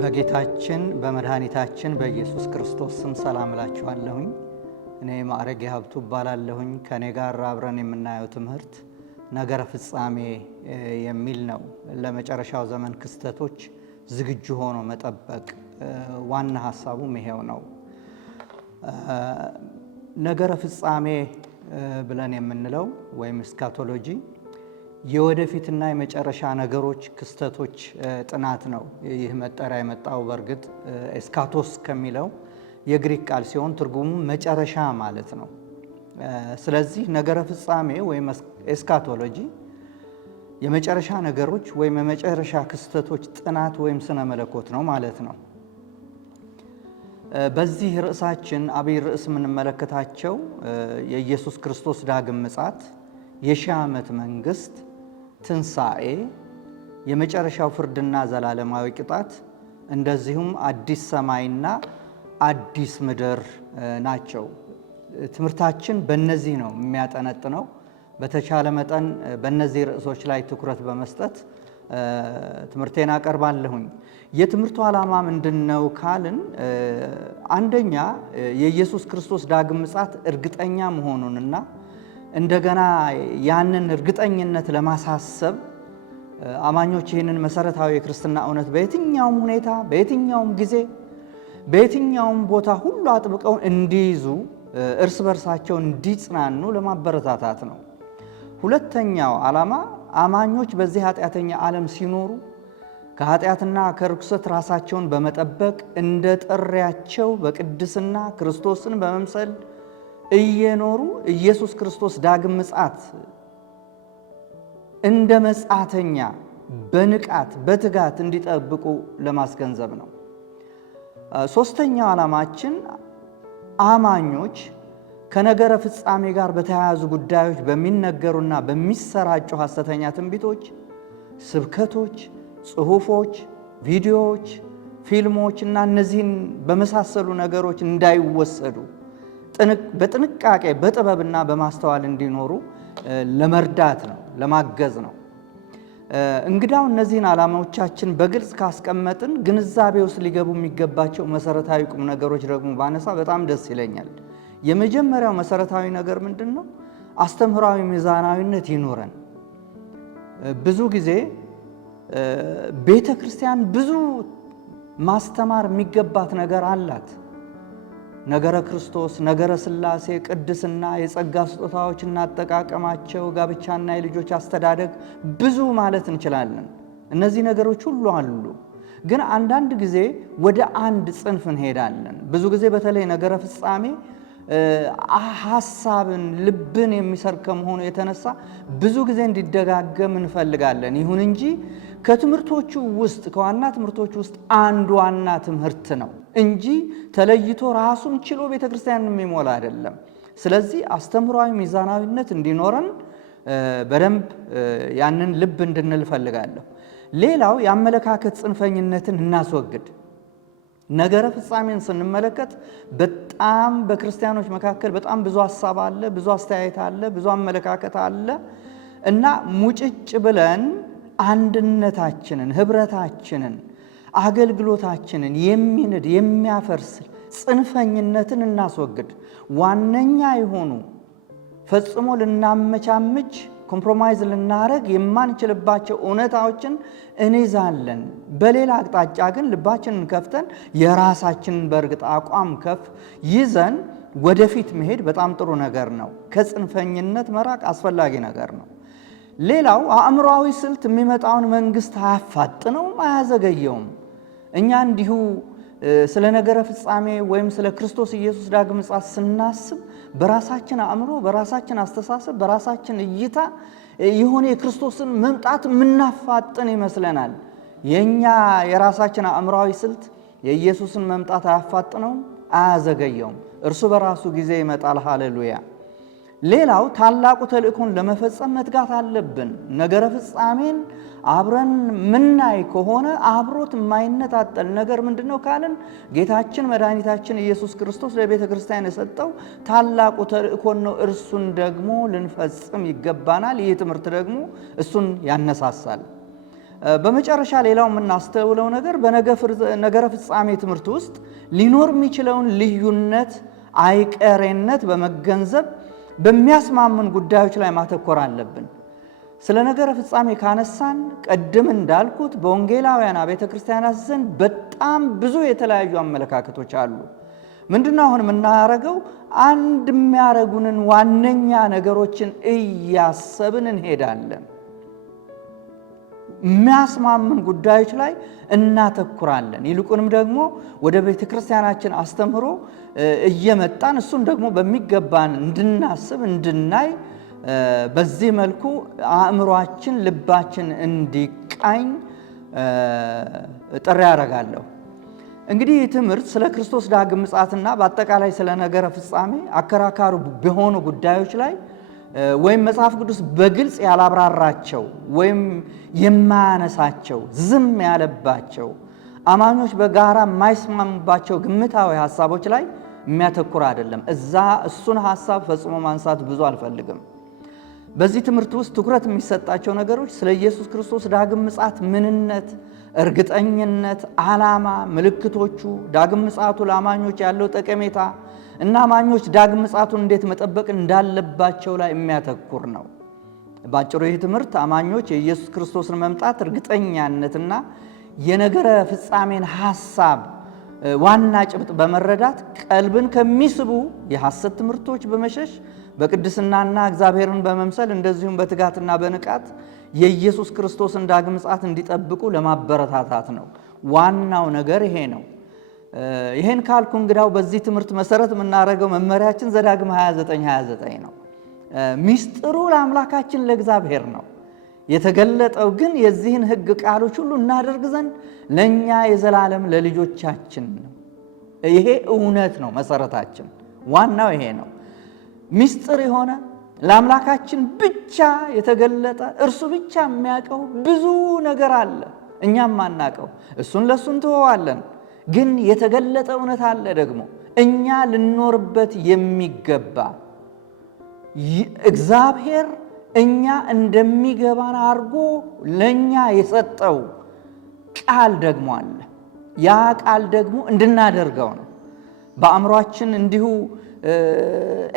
በጌታችን በመድኃኒታችን በኢየሱስ ክርስቶስ ስም ሰላም እላችኋለሁኝ። እኔ ማዕረግ ሀብቱ እባላለሁኝ። ከኔ ጋር አብረን የምናየው ትምህርት ነገረ ፍጻሜ የሚል ነው። ለመጨረሻው ዘመን ክስተቶች ዝግጁ ሆኖ መጠበቅ ዋና ሐሳቡም ይሄው ነው። ነገረ ፍጻሜ ብለን የምንለው ወይም እስካቶሎጂ የወደፊትና የመጨረሻ ነገሮች ክስተቶች ጥናት ነው። ይህ መጠሪያ የመጣው በእርግጥ ኤስካቶስ ከሚለው የግሪክ ቃል ሲሆን ትርጉሙ መጨረሻ ማለት ነው። ስለዚህ ነገረ ፍጻሜ ወይም ኤስካቶሎጂ የመጨረሻ ነገሮች ወይም የመጨረሻ ክስተቶች ጥናት ወይም ስነ መለኮት ነው ማለት ነው። በዚህ ርዕሳችን አብይ ርዕስ የምንመለከታቸው የኢየሱስ ክርስቶስ ዳግም ምጽአት፣ የሺህ ዓመት መንግስት፣ ትንሣኤ፣ የመጨረሻው ፍርድና ዘላለማዊ ቅጣት እንደዚሁም አዲስ ሰማይና አዲስ ምድር ናቸው። ትምህርታችን በእነዚህ ነው የሚያጠነጥነው። በተቻለ መጠን በእነዚህ ርዕሶች ላይ ትኩረት በመስጠት ትምህርቴን አቀርባለሁኝ። የትምህርቱ ዓላማ ምንድነው ካልን አንደኛ የኢየሱስ ክርስቶስ ዳግም ምጽአት እርግጠኛ መሆኑንና እንደገና ያንን እርግጠኝነት ለማሳሰብ አማኞች ይህንን መሰረታዊ የክርስትና እውነት በየትኛውም ሁኔታ፣ በየትኛውም ጊዜ፣ በየትኛውም ቦታ ሁሉ አጥብቀው እንዲይዙ እርስ በርሳቸው እንዲጽናኑ ለማበረታታት ነው። ሁለተኛው ዓላማ አማኞች በዚህ ኃጢአተኛ ዓለም ሲኖሩ ከኃጢአትና ከርኩሰት ራሳቸውን በመጠበቅ እንደ ጥሪያቸው በቅድስና ክርስቶስን በመምሰል እየኖሩ ኢየሱስ ክርስቶስ ዳግም ምጽአት እንደ መጻተኛ በንቃት በትጋት እንዲጠብቁ ለማስገንዘብ ነው። ሶስተኛው ዓላማችን አማኞች ከነገረ ፍጻሜ ጋር በተያያዙ ጉዳዮች በሚነገሩና በሚሰራጩ ሐሰተኛ ትንቢቶች፣ ስብከቶች፣ ጽሑፎች፣ ቪዲዮዎች፣ ፊልሞች እና እነዚህን በመሳሰሉ ነገሮች እንዳይወሰዱ በጥንቃቄ በጥበብና በማስተዋል እንዲኖሩ ለመርዳት ነው፣ ለማገዝ ነው። እንግዳው እነዚህን ዓላማዎቻችን በግልጽ ካስቀመጥን ግንዛቤ ውስጥ ሊገቡ የሚገባቸው መሰረታዊ ቁም ነገሮች ደግሞ ባነሳ በጣም ደስ ይለኛል። የመጀመሪያው መሰረታዊ ነገር ምንድን ነው? አስተምህራዊ ሚዛናዊነት ይኖረን። ብዙ ጊዜ ቤተ ክርስቲያን ብዙ ማስተማር የሚገባት ነገር አላት። ነገረ ክርስቶስ፣ ነገረ ሥላሴ፣ ቅድስና፣ የጸጋ ስጦታዎችና አጠቃቀማቸው፣ ጋብቻና የልጆች አስተዳደግ ብዙ ማለት እንችላለን። እነዚህ ነገሮች ሁሉ አሉ። ግን አንዳንድ ጊዜ ወደ አንድ ጽንፍ እንሄዳለን። ብዙ ጊዜ በተለይ ነገረ ፍጻሜ ሐሳብን፣ ልብን የሚሰርቅ ከመሆኑ የተነሳ ብዙ ጊዜ እንዲደጋገም እንፈልጋለን። ይሁን እንጂ ከትምህርቶቹ ውስጥ ከዋና ትምህርቶቹ ውስጥ አንዱ ዋና ትምህርት ነው እንጂ ተለይቶ ራሱን ችሎ ቤተክርስቲያንን የሚሞላ አይደለም። ስለዚህ አስተምህሯዊ ሚዛናዊነት እንዲኖረን በደንብ ያንን ልብ እንድንል እፈልጋለሁ። ሌላው የአመለካከት ጽንፈኝነትን እናስወግድ። ነገረ ፍጻሜን ስንመለከት በጣም በክርስቲያኖች መካከል በጣም ብዙ ሐሳብ አለ፣ ብዙ አስተያየት አለ፣ ብዙ አመለካከት አለ እና ሙጭጭ ብለን አንድነታችንን፣ ህብረታችንን፣ አገልግሎታችንን የሚንድ የሚያፈርስ ጽንፈኝነትን እናስወግድ። ዋነኛ የሆኑ ፈጽሞ ልናመቻምች ኮምፕሮማይዝ ልናረግ የማንችልባቸው እውነታዎችን እንይዛለን። በሌላ አቅጣጫ ግን ልባችንን ከፍተን የራሳችንን በእርግጥ አቋም ከፍ ይዘን ወደፊት መሄድ በጣም ጥሩ ነገር ነው። ከጽንፈኝነት መራቅ አስፈላጊ ነገር ነው። ሌላው አእምሯዊ ስልት የሚመጣውን መንግስት አያፋጥነውም፣ አያዘገየውም። እኛ እንዲሁ ስለ ነገረ ፍጻሜ ወይም ስለ ክርስቶስ ኢየሱስ ዳግም ምጽአት ስናስብ በራሳችን አእምሮ፣ በራሳችን አስተሳሰብ፣ በራሳችን እይታ የሆነ የክርስቶስን መምጣት የምናፋጥን ይመስለናል። የኛ የራሳችን አእምሯዊ ስልት የኢየሱስን መምጣት አያፋጥነውም፣ አያዘገየውም። እርሱ በራሱ ጊዜ ይመጣል። ሃሌሉያ። ሌላው ታላቁ ተልእኮን ለመፈጸም መትጋት አለብን። ነገረ ፍጻሜን አብረን ምናይ ከሆነ አብሮት የማይነጣጠል ነገር ምንድነው ካልን ጌታችን መድኃኒታችን ኢየሱስ ክርስቶስ ለቤተ ክርስቲያን የሰጠው ታላቁ ተልእኮን ነው። እርሱን ደግሞ ልንፈጽም ይገባናል። ይህ ትምህርት ደግሞ እሱን ያነሳሳል። በመጨረሻ ሌላው የምናስተውለው ነገር በነገረ ፍጻሜ ትምህርት ውስጥ ሊኖር የሚችለውን ልዩነት አይቀሬነት በመገንዘብ በሚያስማምን ጉዳዮች ላይ ማተኮር አለብን። ስለ ነገረ ፍጻሜ ካነሳን ቀደም እንዳልኩት በወንጌላውያን ቤተ ክርስቲያናት ዘንድ በጣም ብዙ የተለያዩ አመለካከቶች አሉ። ምንድነው አሁን የምናደርገው? አንድ የሚያረጉንን ዋነኛ ነገሮችን እያሰብን እንሄዳለን። የሚያስማምን ጉዳዮች ላይ እናተኩራለን። ይልቁንም ደግሞ ወደ ቤተ ክርስቲያናችን አስተምህሮ እየመጣን እሱን ደግሞ በሚገባን እንድናስብ እንድናይ በዚህ መልኩ አእምሯችን ልባችን እንዲቃኝ ጥሪ ያደርጋለሁ። እንግዲህ ትምህርት ስለ ክርስቶስ ዳግም ምጽአትና በአጠቃላይ ስለ ነገረ ፍጻሜ አከራካሪ በሆኑ ጉዳዮች ላይ ወይም መጽሐፍ ቅዱስ በግልጽ ያላብራራቸው ወይም የማያነሳቸው ዝም ያለባቸው አማኞች በጋራ የማይስማሙባቸው ግምታዊ ሐሳቦች ላይ የሚያተኩር አይደለም። እሱን ሐሳብ ፈጽሞ ማንሳት ብዙ አልፈልግም። በዚህ ትምህርት ውስጥ ትኩረት የሚሰጣቸው ነገሮች ስለ ኢየሱስ ክርስቶስ ዳግም ምጽአት ምንነት፣ እርግጠኝነት፣ ዓላማ፣ ምልክቶቹ፣ ዳግም ምጽአቱ ለአማኞች ያለው ጠቀሜታ እና አማኞች ዳግም ምጽአቱን እንዴት መጠበቅ እንዳለባቸው ላይ የሚያተኩር ነው። ባጭሩ ይህ ትምህርት አማኞች የኢየሱስ ክርስቶስን መምጣት እርግጠኛነትና የነገረ ፍጻሜን ሐሳብ ዋና ጭብጥ በመረዳት ቀልብን ከሚስቡ የሐሰት ትምህርቶች በመሸሽ በቅድስናና እግዚአብሔርን በመምሰል እንደዚሁም በትጋትና በንቃት የኢየሱስ ክርስቶስን ዳግም ምጽአት እንዲጠብቁ ለማበረታታት ነው። ዋናው ነገር ይሄ ነው። ይሄን ካልኩ እንግዳው በዚህ ትምህርት መሰረት የምናደርገው መመሪያችን ዘዳግም 29:29 ነው። ሚስጥሩ ለአምላካችን ለእግዚአብሔር ነው። የተገለጠው ግን የዚህን ሕግ ቃሎች ሁሉ እናደርግ ዘንድ ለእኛ የዘላለም ለልጆቻችን ነው። ይሄ እውነት ነው። መሰረታችን ዋናው ይሄ ነው። ሚስጥር የሆነ ለአምላካችን ብቻ የተገለጠ እርሱ ብቻ የሚያውቀው ብዙ ነገር አለ፣ እኛም ማናውቀው። እሱን ለሱ እንተወዋለን። ግን የተገለጠ እውነት አለ ደግሞ እኛ ልንኖርበት የሚገባ እግዚአብሔር እኛ እንደሚገባን አድርጎ ለኛ የሰጠው ቃል ደግሞ አለ። ያ ቃል ደግሞ እንድናደርገው ነው። በአእምሯችን እንዲሁ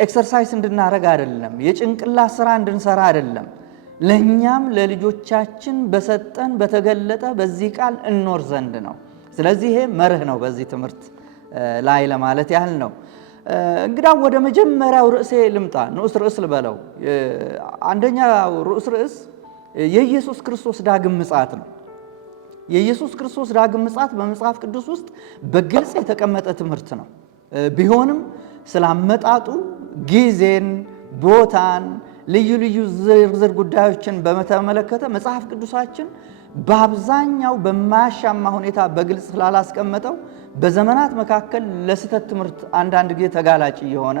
ኤክሰርሳይዝ እንድናረግ አይደለም፣ የጭንቅላት ስራ እንድንሰራ አይደለም። ለኛም ለልጆቻችን በሰጠን በተገለጠ በዚህ ቃል እንኖር ዘንድ ነው። ስለዚህ ይሄ መርህ ነው በዚህ ትምህርት ላይ ለማለት ያህል ነው። እንግዲህ ወደ መጀመሪያው ርዕሴ ልምጣ። ንዑስ ርዕስ ልበለው። አንደኛው ርዕስ የኢየሱስ ክርስቶስ ዳግም ምጽአት ነው። የኢየሱስ ክርስቶስ ዳግም ምጽአት በመጽሐፍ ቅዱስ ውስጥ በግልጽ የተቀመጠ ትምህርት ነው። ቢሆንም ስላመጣጡ ጊዜን፣ ቦታን፣ ልዩ ልዩ ዝርዝር ጉዳዮችን በተመለከተ መጽሐፍ ቅዱሳችን በአብዛኛው በማያሻማ ሁኔታ በግልጽ ስላላስቀመጠው በዘመናት መካከል ለስህተት ትምህርት አንዳንድ ጊዜ ተጋላጭ እየሆነ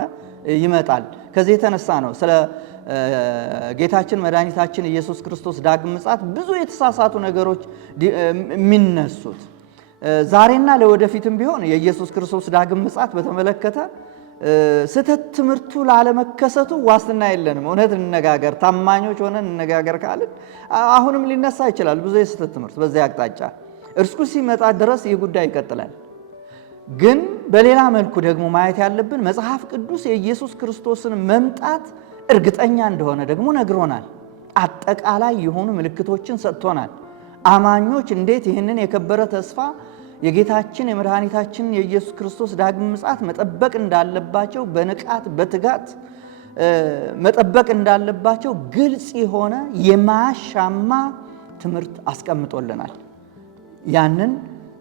ይመጣል። ከዚህ የተነሳ ነው ስለ ጌታችን መድኃኒታችን ኢየሱስ ክርስቶስ ዳግም ምጽአት ብዙ የተሳሳቱ ነገሮች የሚነሱት። ዛሬና ለወደፊትም ቢሆን የኢየሱስ ክርስቶስ ዳግም ምጽአት በተመለከተ ስህተት ትምህርቱ ላለመከሰቱ ዋስትና የለንም። እውነት እንነጋገር፣ ታማኞች ሆነን እንነጋገር ካልን አሁንም ሊነሳ ይችላል ብዙ የስህተት ትምህርት በዚያ አቅጣጫ። እርሱ ሲመጣ ድረስ ይህ ጉዳይ ይቀጥላል። ግን በሌላ መልኩ ደግሞ ማየት ያለብን መጽሐፍ ቅዱስ የኢየሱስ ክርስቶስን መምጣት እርግጠኛ እንደሆነ ደግሞ ነግሮናል። አጠቃላይ የሆኑ ምልክቶችን ሰጥቶናል። አማኞች እንዴት ይህንን የከበረ ተስፋ የጌታችን የመድኃኒታችን የኢየሱስ ክርስቶስ ዳግም ምጽአት መጠበቅ እንዳለባቸው በንቃት በትጋት መጠበቅ እንዳለባቸው ግልጽ የሆነ የማያሻማ ትምህርት አስቀምጦልናል። ያንን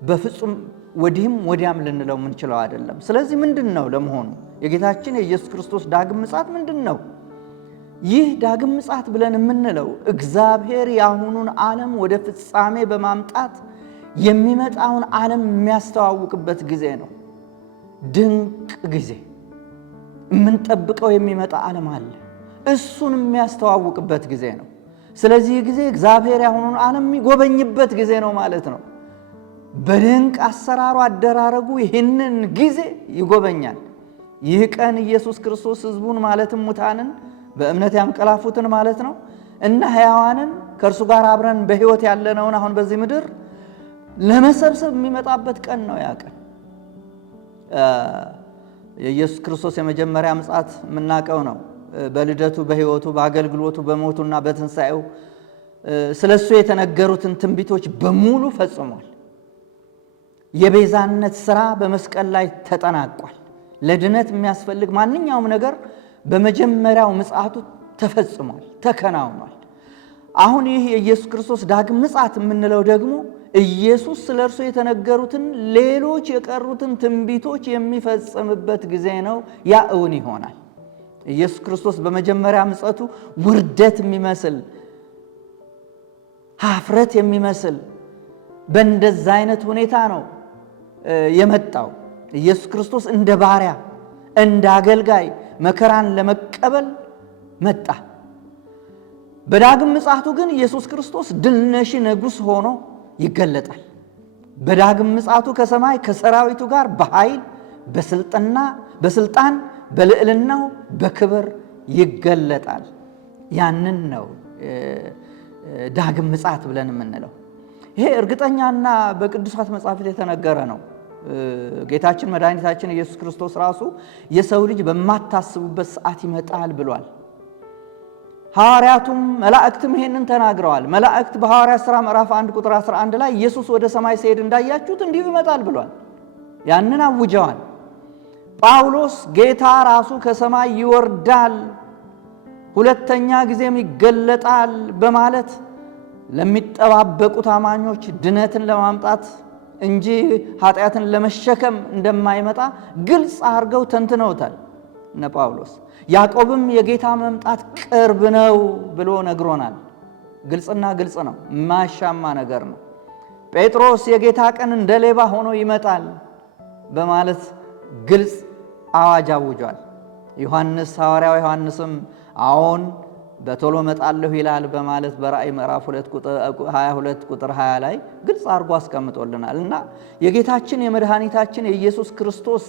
በፍጹም ወዲህም ወዲያም ልንለው የምንችለው አይደለም። ስለዚህ ምንድን ነው ለመሆኑ የጌታችን የኢየሱስ ክርስቶስ ዳግም ምጽአት ምንድን ነው? ይህ ዳግም ምጽአት ብለን የምንለው እግዚአብሔር የአሁኑን ዓለም ወደ ፍጻሜ በማምጣት የሚመጣውን ዓለም የሚያስተዋውቅበት ጊዜ ነው። ድንቅ ጊዜ፣ የምንጠብቀው የሚመጣ ዓለም አለ። እሱን የሚያስተዋውቅበት ጊዜ ነው። ስለዚህ ጊዜ እግዚአብሔር ያሁኑን ዓለም የሚጎበኝበት ጊዜ ነው ማለት ነው። በድንቅ አሰራሩ አደራረጉ ይህንን ጊዜ ይጎበኛል። ይህ ቀን ኢየሱስ ክርስቶስ ሕዝቡን ማለትም ሙታንን በእምነት ያንቀላፉትን ማለት ነው እና ሕያዋንን ከእርሱ ጋር አብረን በሕይወት ያለነውን አሁን በዚህ ምድር ለመሰብሰብ የሚመጣበት ቀን ነው። ያ ቀን የኢየሱስ ክርስቶስ የመጀመሪያ ምጽአት የምናውቀው ነው። በልደቱ፣ በሕይወቱ፣ በአገልግሎቱ፣ በሞቱና በትንሣኤው ስለሱ የተነገሩትን ትንቢቶች በሙሉ ፈጽሟል። የቤዛነት ሥራ በመስቀል ላይ ተጠናቋል። ለድነት የሚያስፈልግ ማንኛውም ነገር በመጀመሪያው ምጽአቱ ተፈጽሟል፣ ተከናውኗል። አሁን ይህ የኢየሱስ ክርስቶስ ዳግም ምጽአት የምንለው ደግሞ ኢየሱስ ስለ እርሱ የተነገሩትን ሌሎች የቀሩትን ትንቢቶች የሚፈጽምበት ጊዜ ነው። ያ እውን ይሆናል። ኢየሱስ ክርስቶስ በመጀመሪያ ምጽአቱ ውርደት የሚመስል ኀፍረት የሚመስል በእንደዛ አይነት ሁኔታ ነው የመጣው። ኢየሱስ ክርስቶስ እንደ ባሪያ እንደ አገልጋይ መከራን ለመቀበል መጣ። በዳግም ምጽአቱ ግን ኢየሱስ ክርስቶስ ድል ነሺ ንጉሥ ሆኖ ይገለጣል። በዳግም ምጽአቱ ከሰማይ ከሰራዊቱ ጋር በኃይል በስልጣን በልዕልናው በክብር ይገለጣል። ያንን ነው ዳግም ምጽአት ብለን የምንለው። ይሄ እርግጠኛና በቅዱሳት መጻሕፍት የተነገረ ነው። ጌታችን መድኃኒታችን ኢየሱስ ክርስቶስ ራሱ የሰው ልጅ በማታስቡበት ሰዓት ይመጣል ብሏል። ሐዋርያቱም መላእክትም ይሄንን ተናግረዋል። መላእክት በሐዋርያት ሥራ ምዕራፍ 1 ቁጥር 11 ላይ ኢየሱስ ወደ ሰማይ ሲሄድ እንዳያችሁት እንዲሁ ይመጣል ብሏል። ያንን አውጀዋል። ጳውሎስ ጌታ ራሱ ከሰማይ ይወርዳል፣ ሁለተኛ ጊዜም ይገለጣል በማለት ለሚጠባበቁት አማኞች ድነትን ለማምጣት እንጂ ኃጢአትን ለመሸከም እንደማይመጣ ግልጽ አድርገው ተንትነውታል እነ ጳውሎስ። ያዕቆብም የጌታ መምጣት ቅርብ ነው ብሎ ነግሮናል። ግልጽና ግልጽ ነው፣ ማሻማ ነገር ነው። ጴጥሮስ የጌታ ቀን እንደ ሌባ ሆኖ ይመጣል በማለት ግልጽ አዋጅ አውጇል። ዮሐንስ ሐዋርያው ዮሐንስም አዎን በቶሎ መጣለሁ ይላል በማለት በራእይ ምዕራፍ 22 ቁጥር 20 ላይ ግልጽ አድርጎ አስቀምጦልናል። እና የጌታችን የመድኃኒታችን የኢየሱስ ክርስቶስ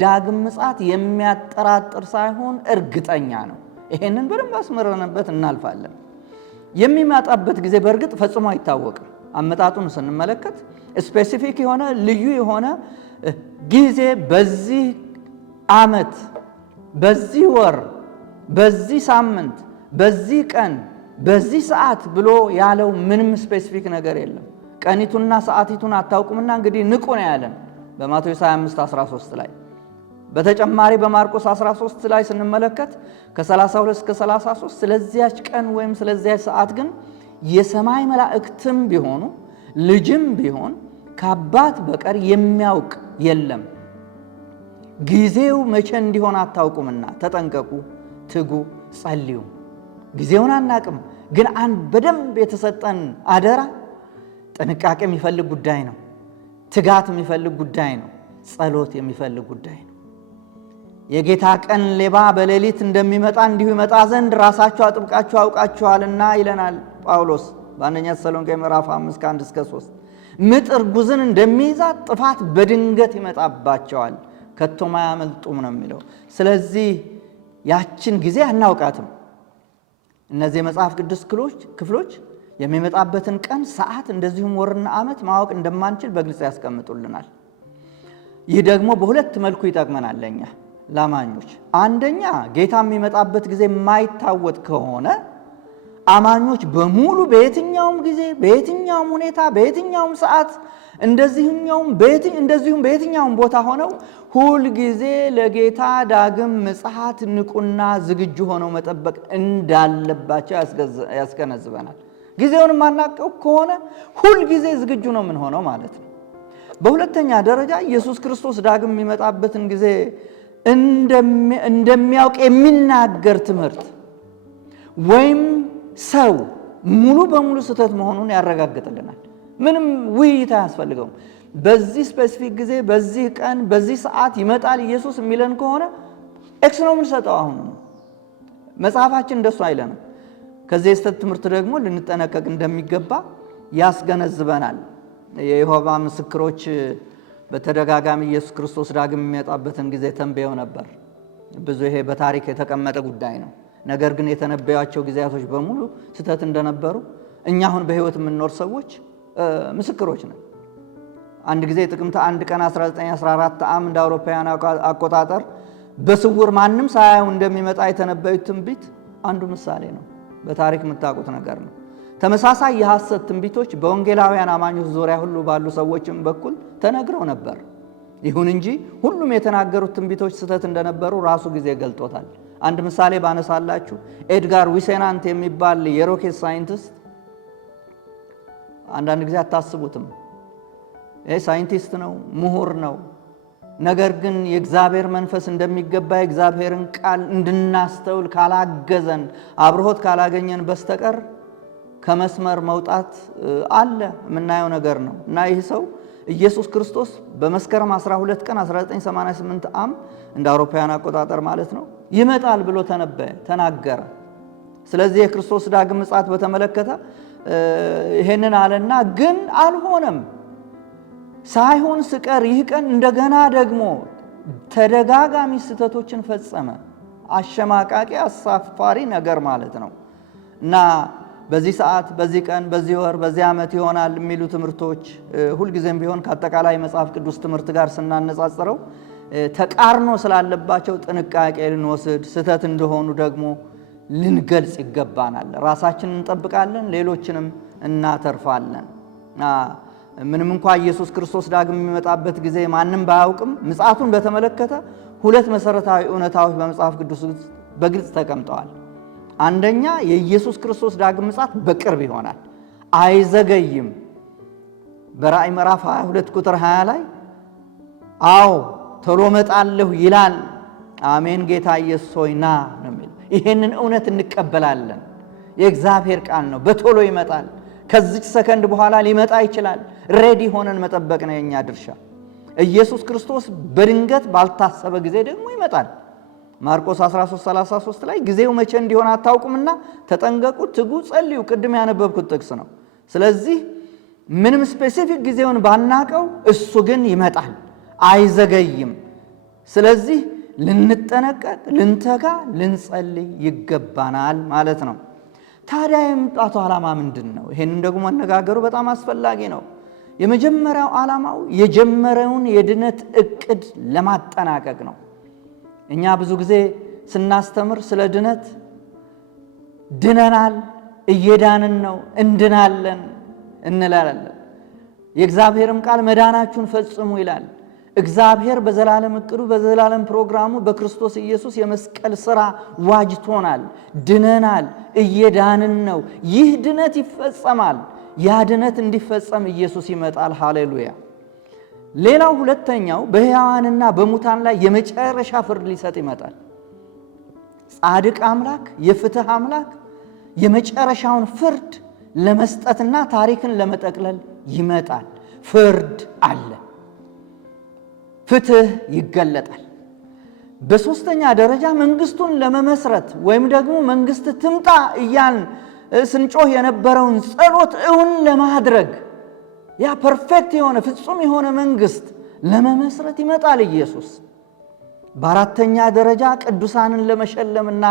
ዳግም ምጽአት የሚያጠራጥር ሳይሆን እርግጠኛ ነው። ይሄንን በደንብ አስመረንበት እናልፋለን። የሚመጣበት ጊዜ በእርግጥ ፈጽሞ አይታወቅም። አመጣጡን ስንመለከት ስፔሲፊክ የሆነ ልዩ የሆነ ጊዜ በዚህ ዓመት፣ በዚህ ወር፣ በዚህ ሳምንት፣ በዚህ ቀን፣ በዚህ ሰዓት ብሎ ያለው ምንም ስፔሲፊክ ነገር የለም። ቀኒቱና ሰዓቲቱን አታውቁምና እንግዲህ ንቁ ነው ያለን በማቴዎስ 25:13 ላይ። በተጨማሪ በማርቆስ 13 ላይ ስንመለከት ከ32 እስከ 33 ስለዚያች ቀን ወይም ስለዚያች ሰዓት ግን የሰማይ መላእክትም ቢሆኑ ልጅም ቢሆን ከአባት በቀር የሚያውቅ የለም፣ ጊዜው መቼ እንዲሆን አታውቁምና ተጠንቀቁ፣ ትጉ፣ ጸልዩ። ጊዜውን አናቅም፣ ግን አንድ በደንብ የተሰጠን አደራ ጥንቃቄ የሚፈልግ ጉዳይ ነው። ትጋት የሚፈልግ ጉዳይ ነው። ጸሎት የሚፈልግ ጉዳይ ነው። የጌታ ቀን ሌባ በሌሊት እንደሚመጣ እንዲሁ ይመጣ ዘንድ ራሳችሁ አጥብቃችሁ አውቃችኋልና ይለናል ጳውሎስ በአንደኛ ተሰሎንቄ ምዕራፍ 5 እስከ 3። ምጥ እርጉዝን እንደሚይዛት ጥፋት በድንገት ይመጣባቸዋል ከቶም አያመልጡም ነው የሚለው። ስለዚህ ያችን ጊዜ አናውቃትም። እነዚህ የመጽሐፍ ቅዱስ ክፍሎች የሚመጣበትን ቀን፣ ሰዓት፣ እንደዚሁም ወርና ዓመት ማወቅ እንደማንችል በግልጽ ያስቀምጡልናል። ይህ ደግሞ በሁለት መልኩ ይጠቅመናል ለኛ ላማኞች። አንደኛ ጌታ የሚመጣበት ጊዜ የማይታወቅ ከሆነ አማኞች በሙሉ በየትኛውም ጊዜ፣ በየትኛውም ሁኔታ፣ በየትኛውም ሰዓት እንደዚሁም በየትኛውም ቦታ ሆነው ሁል ጊዜ ለጌታ ዳግም ምጽአት ንቁና ዝግጁ ሆነው መጠበቅ እንዳለባቸው ያስገነዝበናል። ጊዜውን የማናውቀው ከሆነ ሁል ጊዜ ዝግጁ ነው የምንሆነው ማለት ነው። በሁለተኛ ደረጃ ኢየሱስ ክርስቶስ ዳግም የሚመጣበትን ጊዜ እንደሚያውቅ የሚናገር ትምህርት ወይም ሰው ሙሉ በሙሉ ስህተት መሆኑን ያረጋግጥልናል። ምንም ውይይት አያስፈልገውም። በዚህ ስፔሲፊክ ጊዜ፣ በዚህ ቀን፣ በዚህ ሰዓት ይመጣል ኢየሱስ የሚለን ከሆነ ኤክስ ነው የምንሰጠው። አሁን መጽሐፋችን እንደሱ አይለንም። ከዚህ የስህተት ትምህርት ደግሞ ልንጠነቀቅ እንደሚገባ ያስገነዝበናል። የይሖባ ምስክሮች በተደጋጋሚ ኢየሱስ ክርስቶስ ዳግም የሚመጣበትን ጊዜ ተንበየው ነበር። ብዙ ይሄ በታሪክ የተቀመጠ ጉዳይ ነው። ነገር ግን የተነበያቸው ጊዜያቶች በሙሉ ስህተት እንደነበሩ እኛ አሁን በህይወት የምንኖር ሰዎች ምስክሮች ነን። አንድ ጊዜ ጥቅምት 1 ቀን 1914 እንደ አውሮፓውያን አቆጣጠር በስውር ማንም ሳያዩ እንደሚመጣ የተነበዩት ትንቢት አንዱ ምሳሌ ነው። በታሪክ የምታውቁት ነገር ነው። ተመሳሳይ የሐሰት ትንቢቶች በወንጌላውያን አማኞች ዙሪያ ሁሉ ባሉ ሰዎችም በኩል ተነግረው ነበር። ይሁን እንጂ ሁሉም የተናገሩት ትንቢቶች ስህተት እንደነበሩ ራሱ ጊዜ ገልጦታል። አንድ ምሳሌ ባነሳላችሁ ኤድጋር ዊሴናንት የሚባል የሮኬት ሳይንቲስት፣ አንዳንድ ጊዜ አታስቡትም፣ ሳይንቲስት ነው፣ ምሁር ነው። ነገር ግን የእግዚአብሔር መንፈስ እንደሚገባ የእግዚአብሔርን ቃል እንድናስተውል ካላገዘን፣ አብርሆት ካላገኘን በስተቀር ከመስመር መውጣት አለ የምናየው ነገር ነው። እና ይህ ሰው ኢየሱስ ክርስቶስ በመስከረም 12 ቀን 1988 እንደ አውሮፓውያን አቆጣጠር ማለት ነው ይመጣል ብሎ ተናገረ። ስለዚህ የክርስቶስ ዳግም ምጽአት በተመለከተ ይሄንን አለና ግን አልሆነም። ሳይሆን ስቀር ይህ ቀን እንደገና ደግሞ ተደጋጋሚ ስህተቶችን ፈጸመ። አሸማቃቂ አሳፋሪ ነገር ማለት ነው። እና በዚህ ሰዓት፣ በዚህ ቀን፣ በዚህ ወር፣ በዚህ ዓመት ይሆናል የሚሉ ትምህርቶች ሁልጊዜም ቢሆን ከአጠቃላይ መጽሐፍ ቅዱስ ትምህርት ጋር ስናነጻጽረው ተቃርኖ ስላለባቸው ጥንቃቄ ልንወስድ፣ ስህተት እንደሆኑ ደግሞ ልንገልጽ ይገባናል። ራሳችንን እንጠብቃለን፣ ሌሎችንም እናተርፋለን። ምንም እንኳ ኢየሱስ ክርስቶስ ዳግም የሚመጣበት ጊዜ ማንም ባያውቅም ምጽአቱን በተመለከተ ሁለት መሰረታዊ እውነታዎች በመጽሐፍ ቅዱስ ውስጥ በግልጽ ተቀምጠዋል። አንደኛ የኢየሱስ ክርስቶስ ዳግም ምጽአት በቅርብ ይሆናል፣ አይዘገይም። በራእይ ምዕራፍ 22 ቁጥር 20 ላይ አዎ ቶሎ እመጣለሁ ይላል፣ አሜን ጌታ ኢየሱስ ሆይ ና ነው የሚል። ይሄንን እውነት እንቀበላለን። የእግዚአብሔር ቃል ነው። በቶሎ ይመጣል። ከዚች ሰከንድ በኋላ ሊመጣ ይችላል። ሬዲ ሆነን መጠበቅ ነው የኛ ድርሻ። ኢየሱስ ክርስቶስ በድንገት ባልታሰበ ጊዜ ደግሞ ይመጣል። ማርቆስ 13:33 ላይ ጊዜው መቼ እንዲሆን አታውቁምና ተጠንቀቁ፣ ትጉ፣ ጸልዩ። ቅድም ያነበብኩት ጥቅስ ነው። ስለዚህ ምንም ስፔሲፊክ ጊዜውን ባናቀው እሱ ግን ይመጣል፣ አይዘገይም። ስለዚህ ልንጠነቀቅ፣ ልንተጋ፣ ልንጸልይ ይገባናል ማለት ነው። ታዲያ የመምጣቱ ዓላማ ምንድን ነው? ይሄንን ደግሞ መነጋገሩ በጣም አስፈላጊ ነው። የመጀመሪያው ዓላማው የጀመረውን የድነት እቅድ ለማጠናቀቅ ነው። እኛ ብዙ ጊዜ ስናስተምር ስለ ድነት ድነናል፣ እየዳንን ነው፣ እንድናለን እንላለን። የእግዚአብሔርም ቃል መዳናችሁን ፈጽሙ ይላል። እግዚአብሔር በዘላለም እቅዱ በዘላለም ፕሮግራሙ በክርስቶስ ኢየሱስ የመስቀል ሥራ ዋጅቶናል፣ ድነናል፣ እየዳንን ነው። ይህ ድነት ይፈጸማል። ያ ድነት እንዲፈጸም ኢየሱስ ይመጣል። ሃሌሉያ። ሌላው ሁለተኛው በሕያዋንና በሙታን ላይ የመጨረሻ ፍርድ ሊሰጥ ይመጣል። ጻድቅ አምላክ፣ የፍትህ አምላክ የመጨረሻውን ፍርድ ለመስጠትና ታሪክን ለመጠቅለል ይመጣል። ፍርድ አለ፣ ፍትህ ይገለጣል። በሶስተኛ ደረጃ መንግስቱን ለመመስረት ወይም ደግሞ መንግስት ትምጣ እያልን ስንጮህ የነበረውን ጸሎት እውን ለማድረግ ያ ፐርፌክት የሆነ ፍጹም የሆነ መንግስት ለመመስረት ይመጣል ኢየሱስ። በአራተኛ ደረጃ ቅዱሳንን ለመሸለምና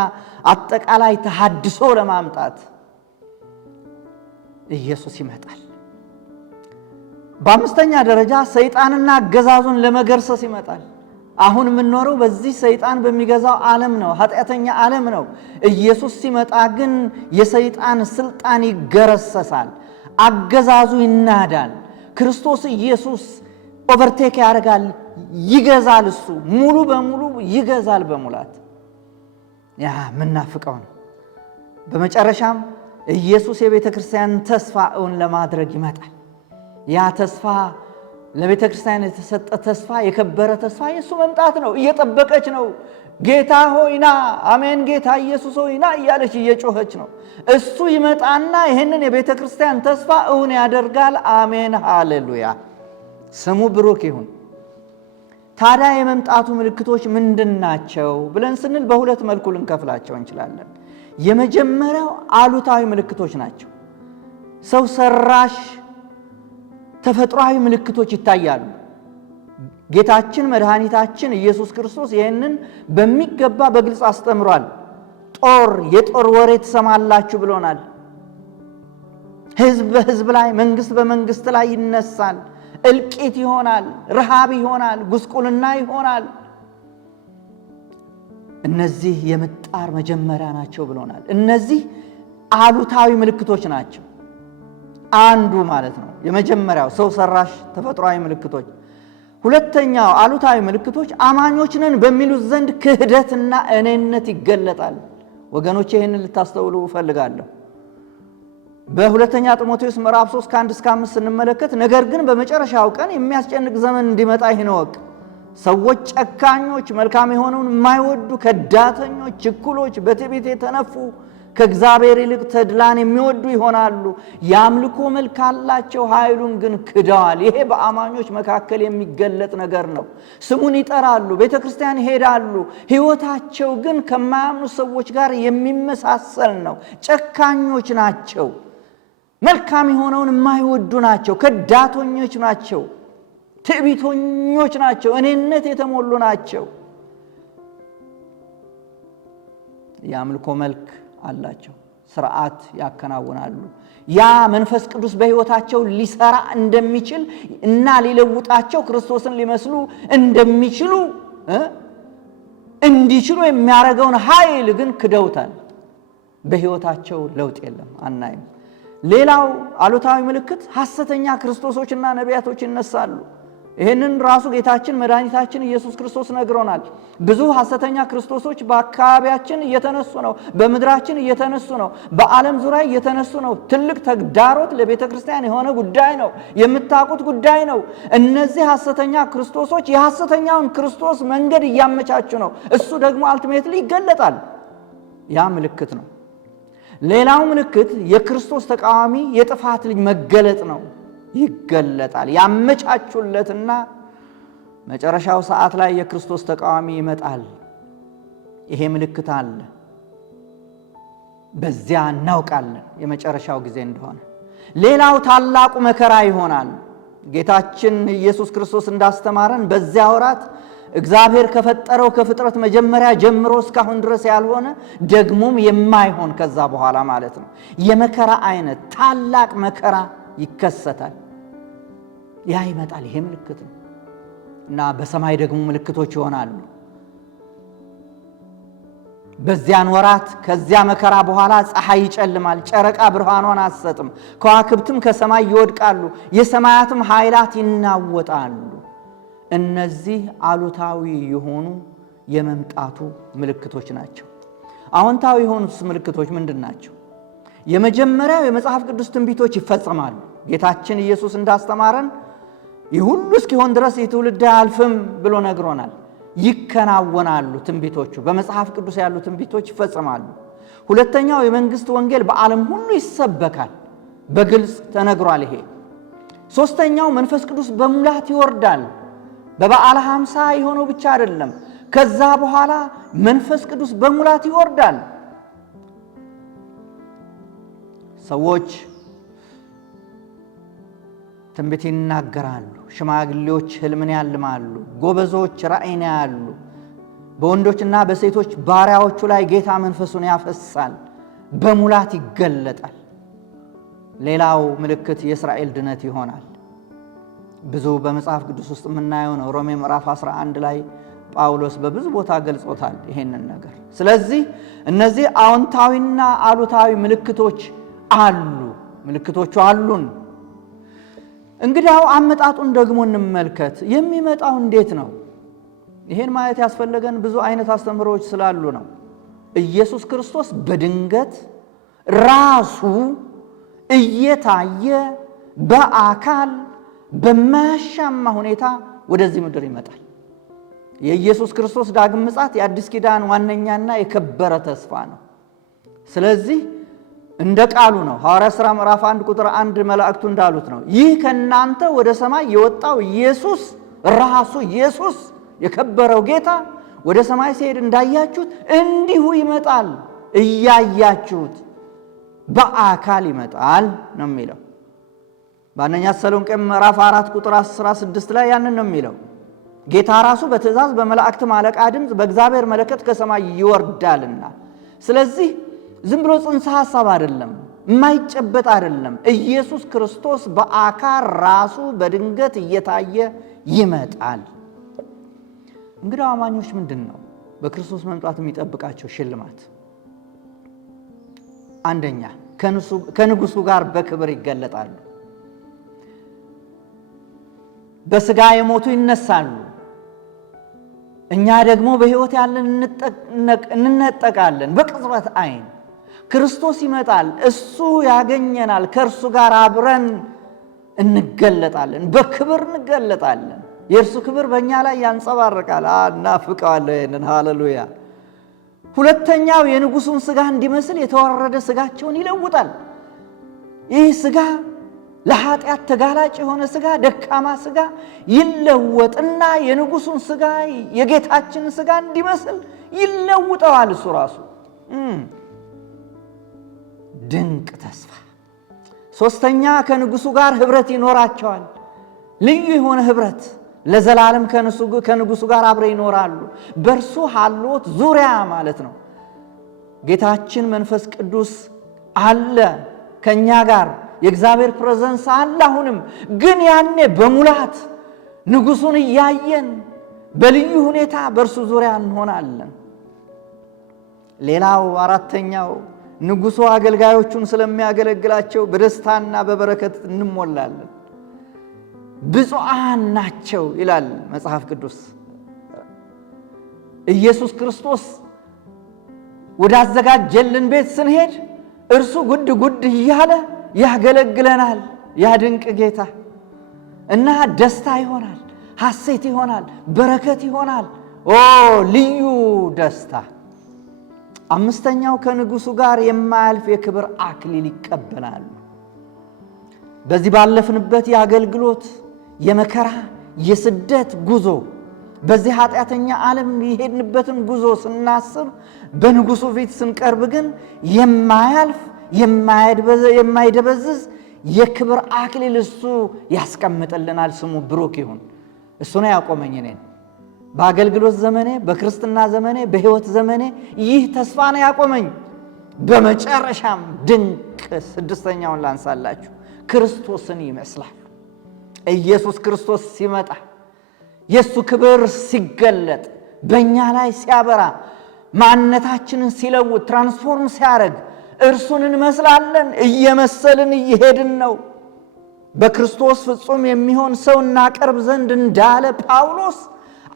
አጠቃላይ ተሐድሶ ለማምጣት ኢየሱስ ይመጣል። በአምስተኛ ደረጃ ሰይጣንና አገዛዙን ለመገርሰስ ይመጣል። አሁን የምንኖረው በዚህ ሰይጣን በሚገዛው ዓለም ነው፣ ኃጢአተኛ ዓለም ነው። ኢየሱስ ሲመጣ ግን የሰይጣን ስልጣን ይገረሰሳል፣ አገዛዙ ይናዳል። ክርስቶስ ኢየሱስ ኦቨርቴክ ያደርጋል፣ ይገዛል። እሱ ሙሉ በሙሉ ይገዛል በሙላት። ያ ምናፍቀው ነው። በመጨረሻም ኢየሱስ የቤተ ክርስቲያን ተስፋ እውን ለማድረግ ይመጣል። ያ ተስፋ ለቤተ ክርስቲያን የተሰጠ ተስፋ፣ የከበረ ተስፋ የእሱ መምጣት ነው። እየጠበቀች ነው። ጌታ ሆይና፣ አሜን ጌታ ኢየሱስ ሆይና እያለች እየጮኸች ነው። እሱ ይመጣና ይህንን የቤተ ክርስቲያን ተስፋ እውን ያደርጋል። አሜን ሃሌሉያ፣ ስሙ ብሩክ ይሁን። ታዲያ የመምጣቱ ምልክቶች ምንድን ናቸው ብለን ስንል በሁለት መልኩ ልንከፍላቸው እንችላለን። የመጀመሪያው አሉታዊ ምልክቶች ናቸው። ሰው ሰራሽ ተፈጥሯዊ ምልክቶች ይታያሉ። ጌታችን መድኃኒታችን ኢየሱስ ክርስቶስ ይህንን በሚገባ በግልጽ አስተምሯል። የጦር ወሬ ትሰማላችሁ ብሎናል። ሕዝብ በሕዝብ ላይ መንግስት በመንግስት ላይ ይነሳል። እልቂት ይሆናል፣ ረሃብ ይሆናል፣ ጉስቁልና ይሆናል። እነዚህ የምጣር መጀመሪያ ናቸው ብሎናል። እነዚህ አሉታዊ ምልክቶች ናቸው። አንዱ ማለት ነው የመጀመሪያው ሰው ሰራሽ ተፈጥሯዊ ምልክቶች። ሁለተኛው አሉታዊ ምልክቶች አማኞች ነን በሚሉት ዘንድ ክህደትና እኔነት ይገለጣል። ወገኖች ይህንን ልታስተውሉ እፈልጋለሁ። በሁለተኛ ጢሞቴዎስ ምዕራፍ 3 ከ1 እስከ 5 ስንመለከት ነገር ግን በመጨረሻው ቀን የሚያስጨንቅ ዘመን እንዲመጣ ይህን እወቅ። ሰዎች ጨካኞች፣ መልካም የሆነውን የማይወዱ፣ ከዳተኞች፣ ችኩሎች፣ በትዕቢት የተነፉ፣ ከእግዚአብሔር ይልቅ ተድላን የሚወዱ ይሆናሉ። የአምልኮ መልክ አላቸው፣ ኃይሉን ግን ክደዋል። ይሄ በአማኞች መካከል የሚገለጥ ነገር ነው። ስሙን ይጠራሉ፣ ቤተ ክርስቲያን ይሄዳሉ። ሕይወታቸው ግን ከማያምኑ ሰዎች ጋር የሚመሳሰል ነው። ጨካኞች ናቸው፣ መልካም የሆነውን የማይወዱ ናቸው፣ ከዳተኞች ናቸው፣ ትዕቢተኞች ናቸው፣ እኔነት የተሞሉ ናቸው። የአምልኮ መልክ አላቸው፣ ስርዓት ያከናውናሉ። ያ መንፈስ ቅዱስ በሕይወታቸው ሊሰራ እንደሚችል እና ሊለውጣቸው ክርስቶስን ሊመስሉ እንደሚችሉ እንዲችሉ የሚያደርገውን ኃይል ግን ክደውታል። በሕይወታቸው ለውጥ የለም፣ አናይም። ሌላው አሉታዊ ምልክት ሐሰተኛ ክርስቶሶችና ነቢያቶች ይነሳሉ። ይህንን ራሱ ጌታችን መድኃኒታችን ኢየሱስ ክርስቶስ ነግሮናል። ብዙ ሐሰተኛ ክርስቶሶች በአካባቢያችን እየተነሱ ነው፣ በምድራችን እየተነሱ ነው፣ በዓለም ዙሪያ እየተነሱ ነው። ትልቅ ተግዳሮት ለቤተ ክርስቲያን የሆነ ጉዳይ ነው፣ የምታውቁት ጉዳይ ነው። እነዚህ ሐሰተኛ ክርስቶሶች የሐሰተኛውን ክርስቶስ መንገድ እያመቻቹ ነው። እሱ ደግሞ አልቲሜትሊ ይገለጣል። ያ ምልክት ነው። ሌላው ምልክት የክርስቶስ ተቃዋሚ የጥፋት ልጅ መገለጥ ነው። ይገለጣል። ያመቻቹለትና መጨረሻው ሰዓት ላይ የክርስቶስ ተቃዋሚ ይመጣል። ይሄ ምልክት አለ። በዚያ እናውቃለን የመጨረሻው ጊዜ እንደሆነ። ሌላው ታላቁ መከራ ይሆናል። ጌታችን ኢየሱስ ክርስቶስ እንዳስተማረን በዚያ ወራት እግዚአብሔር ከፈጠረው ከፍጥረት መጀመሪያ ጀምሮ እስካሁን ድረስ ያልሆነ ደግሞም የማይሆን ከዛ በኋላ ማለት ነው የመከራ አይነት ታላቅ መከራ ይከሰታል። ያ ይመጣል። ይሄ ምልክት ነው እና በሰማይ ደግሞ ምልክቶች ይሆናሉ። በዚያን ወራት ከዚያ መከራ በኋላ ፀሐይ ይጨልማል፣ ጨረቃ ብርሃኗን አትሰጥም፣ ከዋክብትም ከሰማይ ይወድቃሉ፣ የሰማያትም ኃይላት ይናወጣሉ። እነዚህ አሉታዊ የሆኑ የመምጣቱ ምልክቶች ናቸው። አዎንታዊ የሆኑት ምልክቶች ምንድን ናቸው? የመጀመሪያው የመጽሐፍ ቅዱስ ትንቢቶች ይፈጸማሉ። ጌታችን ኢየሱስ እንዳስተማረን ይህ ሁሉ እስኪሆን ድረስ የትውልድ አያልፍም ብሎ ነግሮናል። ይከናወናሉ። ትንቢቶቹ በመጽሐፍ ቅዱስ ያሉ ትንቢቶች ይፈጸማሉ። ሁለተኛው የመንግስት ወንጌል በዓለም ሁሉ ይሰበካል፣ በግልጽ ተነግሯል። ይሄ ሶስተኛው መንፈስ ቅዱስ በሙላት ይወርዳል። በበዓለ ሃምሳ የሆነው ብቻ አይደለም፣ ከዛ በኋላ መንፈስ ቅዱስ በሙላት ይወርዳል። ሰዎች ትንቢት ይናገራሉ፣ ሽማግሌዎች ሕልምን ያልማሉ፣ ጎበዞች ራእይን ያያሉ። በወንዶችና በሴቶች ባሪያዎቹ ላይ ጌታ መንፈሱን ያፈሳል፣ በሙላት ይገለጣል። ሌላው ምልክት የእስራኤል ድነት ይሆናል። ብዙ በመጽሐፍ ቅዱስ ውስጥ የምናየው ነው። ሮሜ ምዕራፍ 11 ላይ ጳውሎስ በብዙ ቦታ ገልጾታል ይሄንን ነገር። ስለዚህ እነዚህ አዎንታዊና አሉታዊ ምልክቶች አሉ፣ ምልክቶቹ አሉን። እንግዲያው አመጣጡን ደግሞ እንመልከት። የሚመጣው እንዴት ነው? ይሄን ማየት ያስፈለገን ብዙ አይነት አስተምህሮች ስላሉ ነው። ኢየሱስ ክርስቶስ በድንገት ራሱ እየታየ በአካል በማያሻማ ሁኔታ ወደዚህ ምድር ይመጣል። የኢየሱስ ክርስቶስ ዳግም ምጽአት የአዲስ ኪዳን ዋነኛና የከበረ ተስፋ ነው። ስለዚህ እንደ ቃሉ ነው። ሐዋርያት ሥራ ምዕራፍ 1 ቁጥር 1 መላእክቱ እንዳሉት ነው። ይህ ከናንተ ወደ ሰማይ የወጣው ኢየሱስ ራሱ ኢየሱስ የከበረው ጌታ ወደ ሰማይ ሲሄድ እንዳያችሁት እንዲሁ ይመጣል። እያያችሁት በአካል ይመጣል ነው የሚለው። በአንደኛ ተሰሎንቄ ምዕራፍ 4 ቁጥር 16 ላይ ያንን ነው የሚለው። ጌታ ራሱ በትእዛዝ በመላእክትም አለቃ ድምፅ በእግዚአብሔር መለከት ከሰማይ ይወርዳልና። ስለዚህ ዝም ብሎ ጽንሰ ሐሳብ አይደለም፣ የማይጨበጥ አይደለም። ኢየሱስ ክርስቶስ በአካል ራሱ በድንገት እየታየ ይመጣል። እንግዲህ አማኞች ምንድነው በክርስቶስ መምጣት የሚጠብቃቸው ሽልማት? አንደኛ ከንጉሱ ጋር በክብር ይገለጣሉ። በስጋ የሞቱ ይነሳሉ። እኛ ደግሞ በሕይወት ያለን እንነጠቃለን በቅጽበት ዓይን። ክርስቶስ ይመጣል፣ እሱ ያገኘናል፣ ከእርሱ ጋር አብረን እንገለጣለን፣ በክብር እንገለጣለን። የእርሱ ክብር በእኛ ላይ ያንጸባርቃል። እናፍቀዋለን ይህንን። ሃሌሉያ። ሁለተኛው የንጉሱን ሥጋ እንዲመስል የተዋረደ ሥጋቸውን ይለውጣል። ይህ ሥጋ ለኃጢአት ተጋላጭ የሆነ ሥጋ፣ ደካማ ሥጋ ይለወጥና የንጉሱን ሥጋ የጌታችንን ሥጋ እንዲመስል ይለውጠዋል እሱ ራሱ። ድንቅ ተስፋ። ሶስተኛ ከንጉሱ ጋር ኅብረት ይኖራቸዋል። ልዩ የሆነ ኅብረት ለዘላለም ከንጉሱ ጋር አብረው ይኖራሉ። በእርሱ ሀልዎት ዙሪያ ማለት ነው። ጌታችን መንፈስ ቅዱስ አለ ከእኛ ጋር፣ የእግዚአብሔር ፕሬዘንስ አለ። አሁንም ግን ያኔ በሙላት ንጉሱን እያየን በልዩ ሁኔታ በእርሱ ዙሪያ እንሆናለን። ሌላው አራተኛው ንጉሱ አገልጋዮቹን ስለሚያገለግላቸው በደስታና በበረከት እንሞላለን። ብፁዓን ናቸው ይላል መጽሐፍ ቅዱስ። ኢየሱስ ክርስቶስ ወዳዘጋጀልን ቤት ስንሄድ እርሱ ጉድ ጉድ እያለ ያገለግለናል። ያ ድንቅ ጌታ እና ደስታ ይሆናል፣ ሐሴት ይሆናል፣ በረከት ይሆናል። ልዩ ደስታ። አምስተኛው ከንጉሱ ጋር የማያልፍ የክብር አክሊል ይቀበላሉ። በዚህ ባለፍንበት የአገልግሎት የመከራ የስደት ጉዞ፣ በዚህ ኃጢአተኛ ዓለም የሄድንበትን ጉዞ ስናስብ በንጉሱ ፊት ስንቀርብ ግን የማያልፍ የማይደበዝዝ የክብር አክሊል እሱ ያስቀምጥልናል። ስሙ ብሩክ ይሁን። እሱ ነው ያቆመኝ እኔን በአገልግሎት ዘመኔ፣ በክርስትና ዘመኔ፣ በሕይወት ዘመኔ ይህ ተስፋ ነው ያቆመኝ። በመጨረሻም ድንቅ ስድስተኛውን ላንሳላችሁ። ክርስቶስን ይመስላል። ኢየሱስ ክርስቶስ ሲመጣ የእሱ ክብር ሲገለጥ በእኛ ላይ ሲያበራ ማንነታችንን ሲለውጥ ትራንስፎርም ሲያደርግ እርሱን እንመስላለን። እየመሰልን እየሄድን ነው። በክርስቶስ ፍጹም የሚሆን ሰው እናቀርብ ዘንድ እንዳለ ጳውሎስ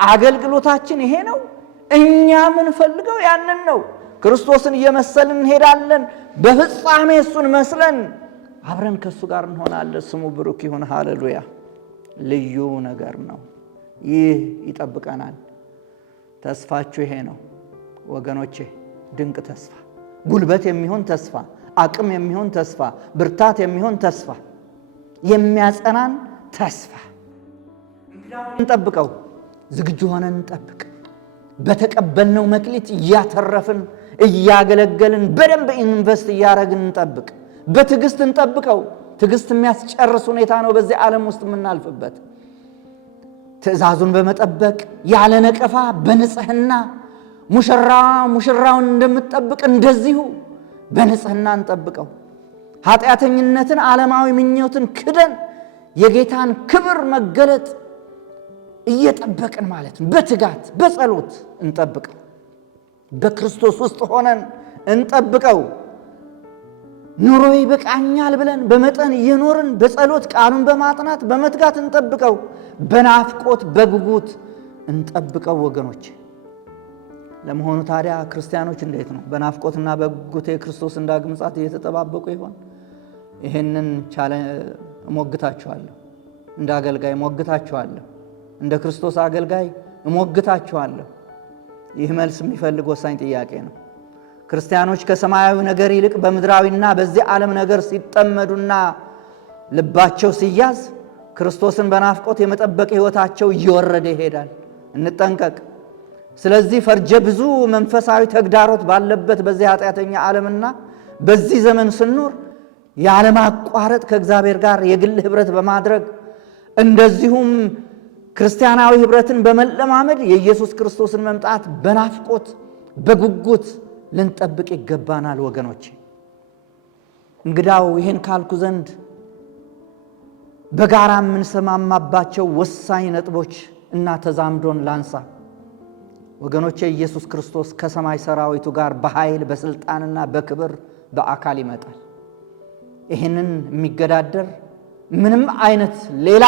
አገልግሎታችን ይሄ ነው። እኛ የምንፈልገው ያንን ነው። ክርስቶስን እየመሰልን እንሄዳለን። በፍጻሜ እሱን መስለን አብረን ከእሱ ጋር እንሆናለን። ስሙ ብሩክ ይሁን። ሃሌሉያ። ልዩ ነገር ነው። ይህ ይጠብቀናል። ተስፋችሁ ይሄ ነው ወገኖቼ። ድንቅ ተስፋ፣ ጉልበት የሚሆን ተስፋ፣ አቅም የሚሆን ተስፋ፣ ብርታት የሚሆን ተስፋ፣ የሚያጸናን ተስፋ። እንጠብቀው። ዝግጁ ሆነን እንጠብቅ። በተቀበልነው መክሊት እያተረፍን እያገለገልን በደንብ ኢንቨስት እያደረግን እንጠብቅ። በትዕግስት እንጠብቀው። ትዕግስት የሚያስጨርስ ሁኔታ ነው በዚህ ዓለም ውስጥ የምናልፍበት። ትእዛዙን በመጠበቅ ያለ ነቀፋ በንጽህና ሙሽራውን እንደምትጠብቅ እንደዚሁ በንጽህና እንጠብቀው። ኃጢአተኝነትን፣ ዓለማዊ ምኞትን ክደን የጌታን ክብር መገለጥ እየጠበቅን ማለት ነው። በትጋት በጸሎት እንጠብቀው። በክርስቶስ ውስጥ ሆነን እንጠብቀው። ኑሮ ይበቃኛል ብለን በመጠን እየኖርን በጸሎት ቃሉን በማጥናት በመትጋት እንጠብቀው። በናፍቆት በጉጉት እንጠብቀው ወገኖች። ለመሆኑ ታዲያ ክርስቲያኖች እንዴት ነው በናፍቆትና በጉጉት የክርስቶስን ዳግም ምጽአት እየተጠባበቁ ይሆን? ይሄንን እሞግታችኋለሁ። እንደ አገልጋይ እሞግታችኋለሁ። እንደ ክርስቶስ አገልጋይ እሞግታችኋለሁ። ይህ መልስ የሚፈልግ ወሳኝ ጥያቄ ነው። ክርስቲያኖች ከሰማያዊ ነገር ይልቅ በምድራዊና በዚህ ዓለም ነገር ሲጠመዱና ልባቸው ሲያዝ ክርስቶስን በናፍቆት የመጠበቅ ሕይወታቸው እየወረደ ይሄዳል። እንጠንቀቅ። ስለዚህ ፈርጀ ብዙ መንፈሳዊ ተግዳሮት ባለበት በዚህ ኃጢአተኛ ዓለምና በዚህ ዘመን ስንኖር ያለማቋረጥ ከእግዚአብሔር ጋር የግል ኅብረት በማድረግ እንደዚሁም ክርስቲያናዊ ኅብረትን በመለማመድ የኢየሱስ ክርስቶስን መምጣት በናፍቆት በጉጉት ልንጠብቅ ይገባናል ወገኖች። እንግዳው ይሄን ካልኩ ዘንድ በጋራ የምንሰማማባቸው ወሳኝ ነጥቦች እና ተዛምዶን ላንሳ። ወገኖቼ ኢየሱስ ክርስቶስ ከሰማይ ሰራዊቱ ጋር በኃይል በስልጣንና በክብር በአካል ይመጣል። ይሄንን የሚገዳደር ምንም አይነት ሌላ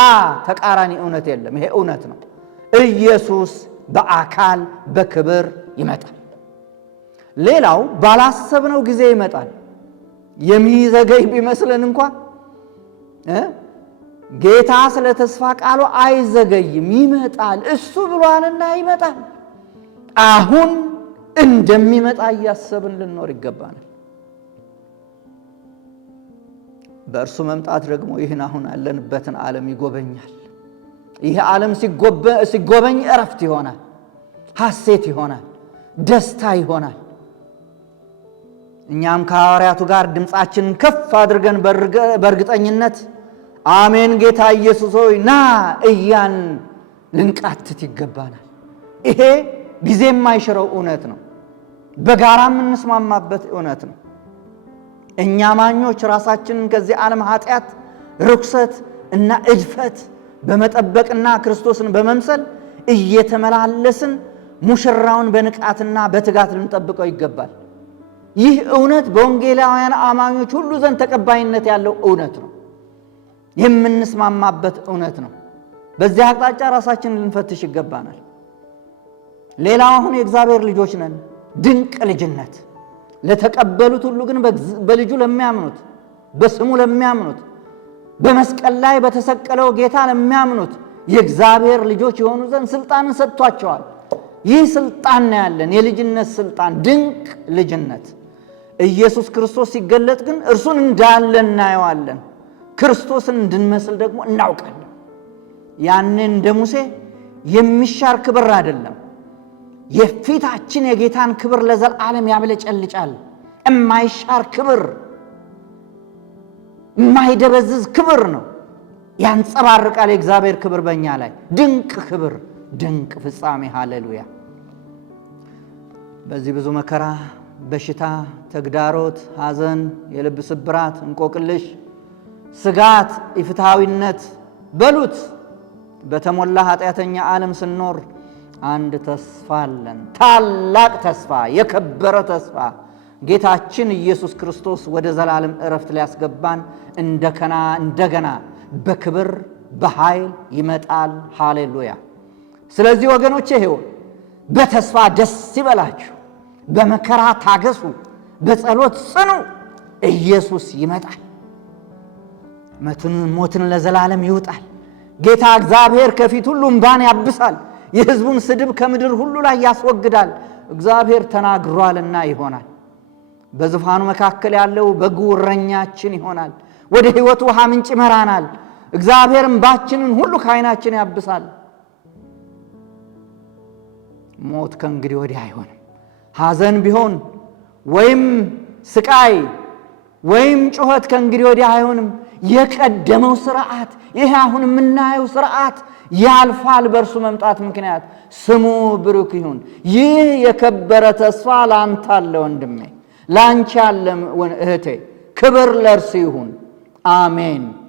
ተቃራኒ እውነት የለም። ይሄ እውነት ነው። ኢየሱስ በአካል በክብር ይመጣል። ሌላው ባላሰብነው ጊዜ ይመጣል። የሚዘገይ ቢመስለን እንኳን ጌታ ስለ ተስፋ ቃሉ አይዘገይም፣ ይመጣል። እሱ ብሏልና ይመጣል። አሁን እንደሚመጣ እያሰብን ልንኖር ይገባናል። በእርሱ መምጣት ደግሞ ይህን አሁን ያለንበትን ዓለም ይጎበኛል። ይህ ዓለም ሲጎበኝ እረፍት ይሆናል፣ ሐሴት ይሆናል፣ ደስታ ይሆናል። እኛም ከሐዋርያቱ ጋር ድምፃችንን ከፍ አድርገን በእርግጠኝነት አሜን ጌታ ኢየሱስ ሆይ ና እያን ልንቃትት ይገባናል። ይሄ ጊዜ የማይሽረው እውነት ነው። በጋራ የምንስማማበት እውነት ነው። እኛ አማኞች ራሳችንን ከዚህ ዓለም ኃጢአት፣ ርኩሰት እና እድፈት በመጠበቅና ክርስቶስን በመምሰል እየተመላለስን ሙሽራውን በንቃትና በትጋት ልንጠብቀው ይገባል። ይህ እውነት በወንጌላውያን አማኞች ሁሉ ዘንድ ተቀባይነት ያለው እውነት ነው። የምንስማማበት እውነት ነው። በዚህ አቅጣጫ ራሳችንን ልንፈትሽ ይገባናል። ሌላው አሁን የእግዚአብሔር ልጆች ነን። ድንቅ ልጅነት ለተቀበሉት ሁሉ ግን በልጁ ለሚያምኑት፣ በስሙ ለሚያምኑት፣ በመስቀል ላይ በተሰቀለው ጌታ ለሚያምኑት የእግዚአብሔር ልጆች የሆኑ ዘንድ ስልጣንን ሰጥቷቸዋል። ይህ ስልጣን ነው ያለን፣ የልጅነት ስልጣን፣ ድንቅ ልጅነት። ኢየሱስ ክርስቶስ ሲገለጥ ግን እርሱን እንዳለ እናየዋለን። ክርስቶስን እንድንመስል ደግሞ እናውቃለን። ያኔ እንደ ሙሴ የሚሻር ክብር አይደለም። የፊታችን የጌታን ክብር ለዘላለም ያብለጨልጫል። የማይሻር ክብር፣ የማይደበዝዝ ክብር ነው። ያንጸባርቃል የእግዚአብሔር ክብር በእኛ ላይ። ድንቅ ክብር፣ ድንቅ ፍጻሜ። ሃሌሉያ። በዚህ ብዙ መከራ፣ በሽታ፣ ተግዳሮት፣ ሐዘን፣ የልብ ስብራት፣ እንቆቅልሽ፣ ስጋት፣ ኢፍትሃዊነት በሉት በተሞላ ኃጢአተኛ ዓለም ስንኖር አንድ ተስፋ አለን። ታላቅ ተስፋ፣ የከበረ ተስፋ። ጌታችን ኢየሱስ ክርስቶስ ወደ ዘላለም ዕረፍት ሊያስገባን እንደገና በክብር በኃይል ይመጣል። ሃሌሉያ። ስለዚህ ወገኖቼ ይሄው በተስፋ ደስ ይበላችሁ፣ በመከራ ታገሱ፣ በጸሎት ጽኑ። ኢየሱስ ይመጣል። ሞትን ለዘላለም ይውጣል። ጌታ እግዚአብሔር ከፊት ሁሉ እንባን ያብሳል። የሕዝቡን ስድብ ከምድር ሁሉ ላይ ያስወግዳል። እግዚአብሔር ተናግሯልና ይሆናል። በዙፋኑ መካከል ያለው በጉ እረኛችን ይሆናል። ወደ ሕይወት ውሃ ምንጭ ይመራናል። እግዚአብሔር እንባችንን ሁሉ ከዓይናችን ያብሳል። ሞት ከእንግዲህ ወዲህ አይሆንም። ሐዘን ቢሆን ወይም ስቃይ ወይም ጩኸት ከእንግዲህ ወዲህ አይሆንም። የቀደመው ሥርዓት፣ ይህ አሁን የምናየው ሥርዓት ያልፋል በእርሱ መምጣት ምክንያት። ስሙ ብሩክ ይሁን። ይህ የከበረ ተስፋ ላንተ አለ ወንድሜ፣ ላንቺ አለ እህቴ። ክብር ለእርሱ ይሁን። አሜን።